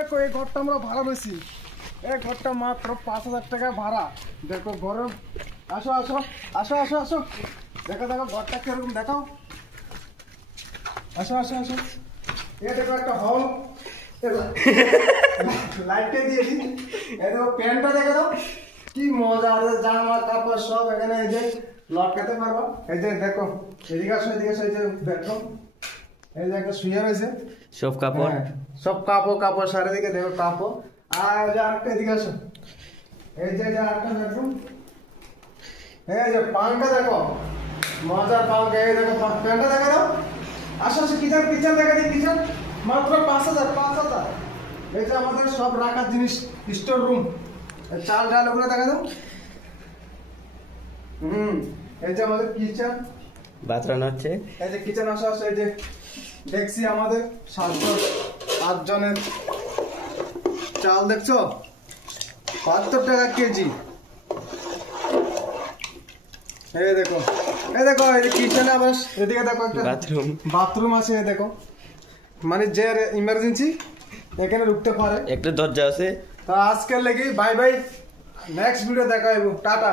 দেখো এই ঘরটা আমরা ভাড়া নিয়েছি, এই ঘরটা মাত্র 5,000 টাকা ভাড়া। দেখো ঘরে আসো আসো আসো আসো আসো, দেখো দেখো ঘরটা কিরকম দেখাও, আসো আসো আসো। এ দেখো একটা হল, লাইটটা দিয়েছি। এই দেখো প্যান্টটা দেখে দাও, কি মজা আছে, জামা কাপড় সব এখানে এই যে লটকাতে পারবো। এই যে দেখো এদিকে আসো এদিকে আসো, এই যে দেখো এই যে একটা শুয়ে রয়েছে, সব কাপড় সব কাপড় কাপড় চারিদিকে দেখো কাপড়। আর যে আরেকটা এদিকে আসো, এই যে আরেকটা দেখো, এই যে পাঙ্খা দেখো, মজার পাঙ্খা। এই দেখো প্যান্টটা দেখে দাও, আসো আসো কিচেন কিচেন দেখে দিই, কিচেন মাত্র 5,000 5,000। এই যে আমাদের সব রাখার জিনিস, স্টোর রুম, চাল ডাল ওগুলো দেখা দাও। এই যে আমাদের কিচেন, বাথরুম হচ্ছে। এই যে কিচেন আসো আসো, এই যে দেখছি আমাদের 708 জনের চাল দেখছো, 72 টাকা কেজি। এই দেখো এই দেখো এই যে কিচেনে আবার এদিকে দেখো একটা বাথরুম আছে, এই দেখো মানে যে ইমার্জেন্সি এখানে ঢুকতে পারে, একটা দরজা আছে। তো আজকের লেগে বাই বাই, নেক্সট ভিডিও দেখাইবো, টাটা।